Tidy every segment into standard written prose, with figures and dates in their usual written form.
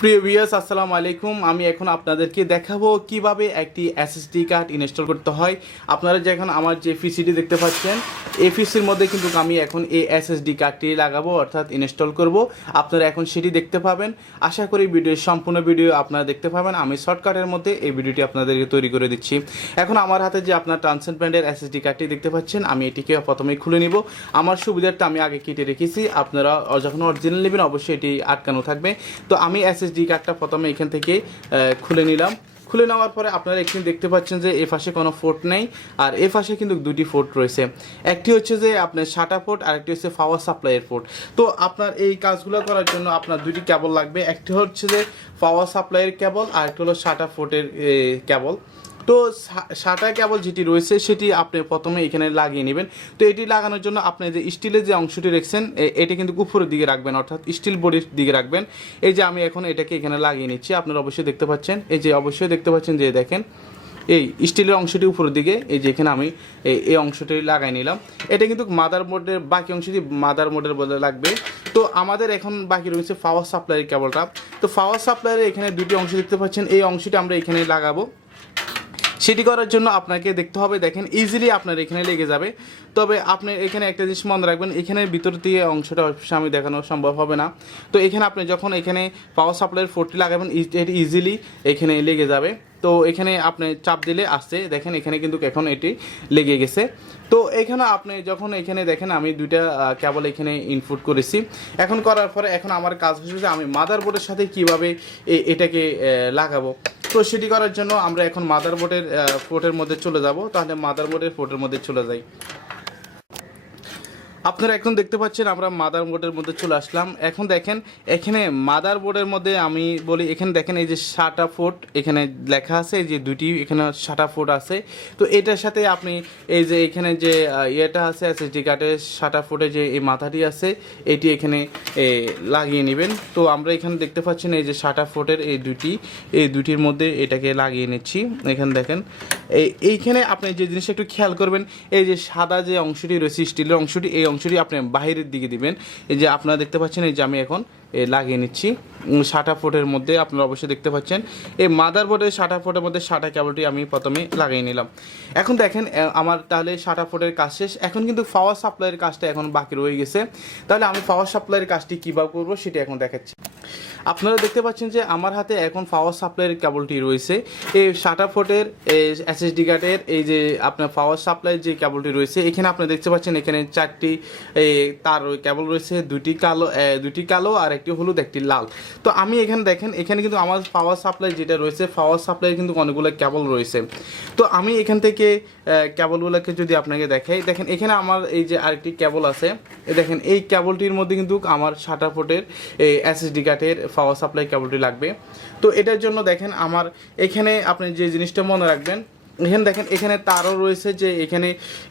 প্রিয় ভিউয়ার্স আসসালামু আলাইকুম। আমি এখন আপনাদেরকে দেখাবো কিভাবে একটি এসএসডি কার্ড ইনস্টল করতে হয়। আপনারা যে এখন আমার যে পিসিটি দেখতে পাচ্ছেন, এই পিসির মধ্যে কিন্তু আমি এখন এই এসএসডি কার্ডটি লাগাবো অর্থাৎ ইনস্টল করব। আপনারা এখন সেটি দেখতে পাবেন। আশা করি ভিডিওর সম্পূর্ণ ভিডিও আপনারা দেখতে পাবেন। আমি শর্টকাটের মধ্যে এই ভিডিওটি আপনাদেরকে তৈরি করে দিচ্ছি। এখন আমার হাতে যে আপনার ট্রান্সেন্ট ব্র্যান্ডের এসএসডি কার্ডটি দেখতে পাচ্ছেন, আমি এটিকে প্রথমেই খুলে নিব। আমার সুবিধার্থে আমি আগে কেটে রেখেছি। আপনারা যখন অরিজিনাল নেবেন অবশ্যই এটি আটকানো থাকবে। তো আমি এসএসডি কার্ডটা প্রথমে এখান থেকে খুলে নিলাম। খুলে নেওয়ার পরে আপনারা এখানে দেখতে পাচ্ছেন যে এ পাশে কোনো পোর্ট নেই, আর এ পাশে কিন্তু দুটি পোর্ট রয়েছে। একটি হচ্ছে যে আপনার শাটা পোর্ট, আর একটি হচ্ছে পাওয়ার সাপ্লাইয়ের পোর্ট। তো আপনার এই কাজগুলো করার জন্য আপনার দুটি কেবল লাগবে। একটি হচ্ছে যে পাওয়ার সাপ্লাইয়ের কেবল, আর একটি হলো শাটা পোর্টের কেবল। তো শাটা কেবল যেটি রয়েছে সেটি আপনি প্রথমে এখানে লাগিয়ে নেবেন। তো এটি লাগানোর জন্য আপনি যে স্টিলের যে অংশটি রেখেছেন এটি কিন্তু উপরের দিকে রাখবেন, অর্থাৎ স্টিল বডির দিকে রাখবেন। এই যে আমি এখন এটাকে এখানে লাগিয়ে নিচ্ছি। আপনারা অবশ্যই দেখতে পাচ্ছেন, এই যে অবশ্যই দেখতে পাচ্ছেন যে দেখেন এই স্টিলের অংশটি উপরের দিকে, এই যে এখানে আমি এই অংশটি লাগাই নিলাম। এটা কিন্তু মাদারবোর্ডের বাকি অংশটি মাদারবোর্ডের বলে লাগবে। তো আমাদের এখন বাকি রয়েছে পাওয়ার সাপ্লাইয়ের কেবলটা। তো পাওয়ার সাপ্লাইয়ের এখানে দুটি অংশ দেখতে পাচ্ছেন, এই অংশটি আমরা এখানে লাগাবো। সেটি করার জন্য আপনাকে দেখতে হবে, দেখেন ইজিলি আপনার এখানে লেগে যাবে। তবে আপনি এখানে একটা জিনিস মনে রাখবেন, এখানে ভিতর দিয়ে অংশটা আমি দেখানো সম্ভব হবে না। তো এখানে আপনি যখন এখানে পাওয়ার সাপ্লাইয়ের পোর্টটি লাগাবেন এটি ইজিলি এখানে লেগে যাবে। তো এখানে আপনি চাপ দিলে আসছে, দেখেন এখানে কিন্তু এখন এটি লেগে গেছে। তো এখানে আপনি যখন এখানে দেখেন আমি দুইটা কেবল এখানে ইনপুট করেছি। এখন করার পরে এখন আমার কাজ হচ্ছে যে আমি মাদারবোর্ডের সাথে কীভাবে এটাকে লাগাবো। তো সেটি করার জন্য আমরা এখন মাদারবোর্ডের পোর্টের মধ্যে চলে যাব। তাহলে মাদারবোর্ডের পোর্টের মধ্যে চলে যাই। আপনারা এখন দেখতে পাচ্ছেন আমরা মাদারবোর্ডের মধ্যে চলে আসলাম। এখন দেখেন এখানে মাদারবোর্ডের মধ্যে আমি বলি, এখানে দেখেন এই যে শাটা পোর্ট এখানে লেখা আছে, এই যে দুটি এখানে শাটা পোর্ট আছে। তো এটার সাথে আপনি এই যে এখানে যে ইয়েটা আছে এসএসডি কার্ডের শাটা পোর্টে যে এই মাথাটি আছে এটি এখানে লাগিয়ে নেবেন। তো আমরা এখানে দেখতে পাচ্ছেন এই যে শাটা পোর্টের এই দুটির মধ্যে এটাকে লাগিয়ে নিচ্ছি। এখানে দেখেন এইখানে আপনি যে জিনিসটা একটু খেয়াল করবেন, এই যে সাদা যে অংশটি রয়েছে স্টিলের অংশটি, এই অংশটি আপনি বাহিরের দিকে দিবেন। এই যে আপনারা দেখতে পাচ্ছেন এই যে আমি এখন লাগিয়ে নিচ্ছি শাটা পোর্টের মধ্যে। আপনারা অবশ্যই দেখতে পাচ্ছেন এই মাদারবোর্ডের শাটা পোর্টের মধ্যে শাটা কেবলটি আমি প্রথমে লাগিয়ে নিলাম। এখন দেখেন আমার তাহলে শাটা পোর্টের কাজ শেষ। এখন কিন্তু পাওয়ার সাপ্লাইয়ের কাজটা এখন বাকি রয়ে গেছে। তাহলে আমি পাওয়ার সাপ্লাইয়ের কাজটি কীভাবে করবো সেটি এখন দেখাচ্ছি। আপনারা দেখতে পাচ্ছেন যে আমার হাতে এখন পাওয়ার সাপ্লাইয়ের কেবলটি রয়েছে। এই শাটা পোর্টের এসএসডি কার্ডের এই যে আপনার পাওয়ার সাপ্লাইয়ের যে কেবলটি রয়েছে, এখানে আপনি দেখতে পাচ্ছেন এখানে চারটি তার কেবল রয়েছে, দুটি কালো আর একটি হলুদ একটি লাল। তো আমি এখানে দেখেন এখানে কিন্তু আমার পাওয়ার সাপ্লাই যেটা রয়েছে, পাওয়ার সাপ্লাইয়ের কিন্তু অনেকগুলো কেবল রয়েছে। তো আমি এখান থেকে কেবলগুলোকে যদি আপনাকে দেখাই, দেখেন এখানে আমার এই যে আরেকটি কেবল আছে, দেখেন এই কেবলটির মধ্যে কিন্তু আমার শাটা পোর্টের এসএসডি কার্ডের পাওয়ার সাপ্লাই কেবলটি লাগবে। তো এটার জন্য দেখেন আমার এখানে আপনি যে জিনিসটা মনে রাখবেন, এখানে দেখেন এখানে তারও রয়েছে, যে এখানে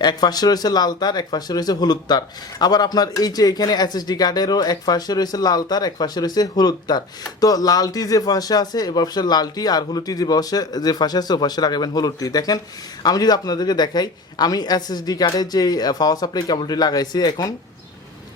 এক পাশে রয়েছে লাল তার, এক পাশে রয়েছে হলুদ তার। আবার আপনার এই যে এখানে এসএসডি কার্ডেরও এক পাশে রয়েছে লাল তার, এক পাশে রয়েছে হলুদ তার। তো লালটি যে পাশে আছে এ পাশে লালটি, আর হলুদটি যে পাশে আছে ও পাশে লাগাবেন হলুদটি। দেখেন আমি যদি আপনাদেরকে দেখাই, আমি এসএসডি কার্ডের যে পাওয়ার সাপ্লাই কেবলটি লাগাইছি, এখন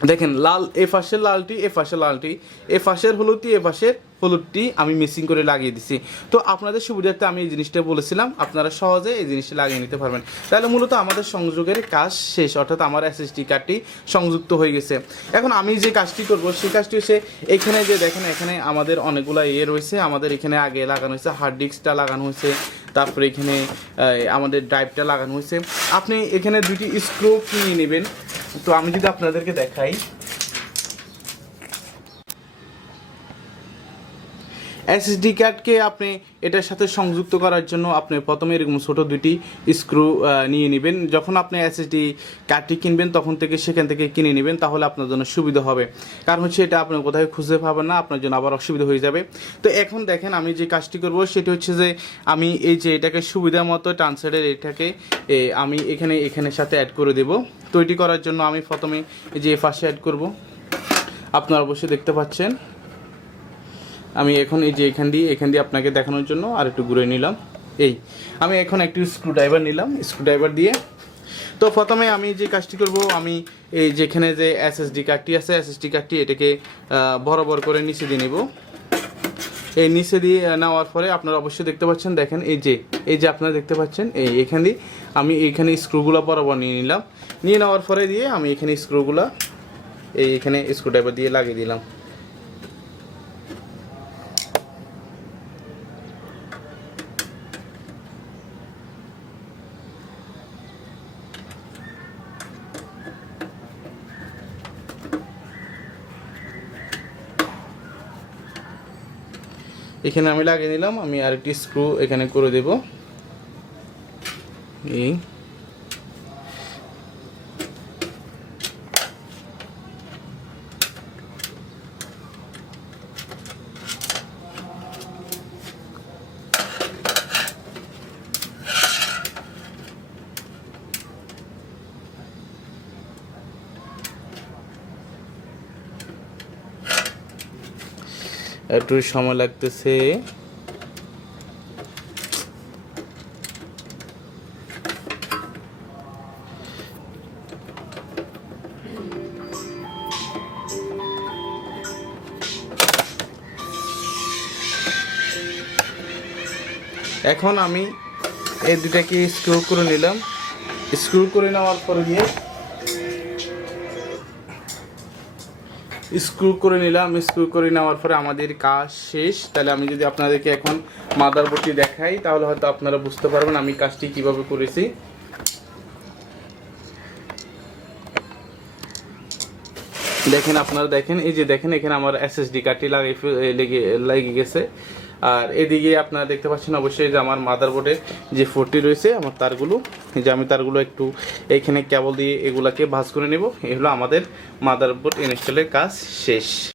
দেখেন লাল এ পাশের লালটি, এ পাশের লালটি, এ পাশের হলুদটি, এ পাশের হলুদটি আমি মিক্সিং করে লাগিয়ে দিছি। তো আপনাদের সুবিধার্থে আমি এই জিনিসটা বলেছিলাম, আপনারা সহজে এই জিনিসটা লাগিয়ে নিতে পারবেন। তাহলে মূলত আমাদের সংযোগের কাজ শেষ, অর্থাৎ আমার এসএসডি কার্ডটি সংযুক্ত হয়ে গেছে। এখন আমি যে কাজটি করব সেই কাজটি হচ্ছে, এখানে যে দেখেন এখানে আমাদের অনেকগুলো রয়েছে। আমাদের এখানে আগে লাগানো হয়েছে হার্ড ডিস্কটা লাগানো হয়েছে, তারপরে এখানে আমাদের ড্রাইভটা লাগানো হয়েছে। আপনি এখানে দুটি স্ক্রু কিনে নেবেন। তো আমি যদি আপনাদেরকে দেখাই, এসএসডি কার্ডকে আপনি এটার সাথে সংযুক্ত করার জন্য আপনি প্রথমে এরকম ছোটো দুটি স্ক্রু নিয়ে নেবেন। যখন আপনি এসএসডি কার্ডটি কিনবেন তখন থেকে সেখান থেকে কিনে নেবেন, তাহলে আপনার জন্য সুবিধা হবে। কারণ হচ্ছে এটা আপনি কোথায় খুঁজে পাবেন না, আপনার জন্য আবার অসুবিধা হয়ে যাবে। তো এখন দেখেন আমি যে কাজটি করব সেটি হচ্ছে যে আমি এই যে এটাকে সুবিধা মতো ট্রান্সফারের এটাকে আমি এখানের সাথে অ্যাড করে দেব। তো এটি করার জন্য আমি প্রথমে এই যে ফার্স্টে অ্যাড করব। আপনারা অবশ্যই দেখতে পাচ্ছেন আমি এখন এই যে এখান দিয়ে আপনাকে দেখানোর জন্য আর একটু ঘুরে নিলাম। এই আমি এখন একটি স্ক্রুড্রাইভার নিলাম, স্ক্রুড্রাইভার দিয়ে। তো প্রথমে আমি যে কাজটি করব, আমি এই যেখানে যে এসএসডি কার্ডটি আছে, এসএসডি কার্ডটি এটাকে বরাবর করে নিচে দিয়ে নেব। এই নিচে দিয়ে নেওয়ার পরে আপনারা অবশ্যই দেখতে পাচ্ছেন, দেখেন এই যে আপনারা দেখতে পাচ্ছেন এখান দিয়ে আমি এইখানে স্ক্রুগুলো বরাবর নিয়ে নিলাম। নিয়ে নেওয়ার পরে দিয়ে আমি এখানে স্ক্রুগুলো এইখানে স্ক্রুড্রাইভার দিয়ে লাগিয়ে দিলাম। এখানে আমি লাগিয়ে নিলাম। আমি আরেকটি স্ক্রু এখানে করে দেব। এই একটু সময় লাগতেছে। এখন আমি এই দুটাকে স্ক্রু করে নিলাম। স্ক্রু করে নেওয়ার পরে দিয়ে স্ক্রু করে নিলাম। স্ক্রু করে নেওয়ার পরে আমাদের কাজ শেষ। তাহলে আমি যদি আপনাদেরকে এখন মাদারবোর্ডটি দেখাই তাহলে হয়তো আপনারা বুঝতে পারবেন আমি কাজটি কিভাবে করেছি। দেখেন, আপনারা দেখেন, এই যে দেখেন এখানে আমার এসএসডি কার্ডটি লেগে গেছে। আর এদিকে আপনারা দেখতে পাচ্ছেন অবশ্যই যে আমার মাদারবোর্ডে যে পোর্টটি রয়েছে আমার তারগুলো, এই যে আমি তারগুলো একটু এইখানে কেবল দিয়ে এগুলাকে ভাঁজ করে নেব। এই হলো আমাদের মাদারবোর্ড ইনস্টলের কাজ শেষ।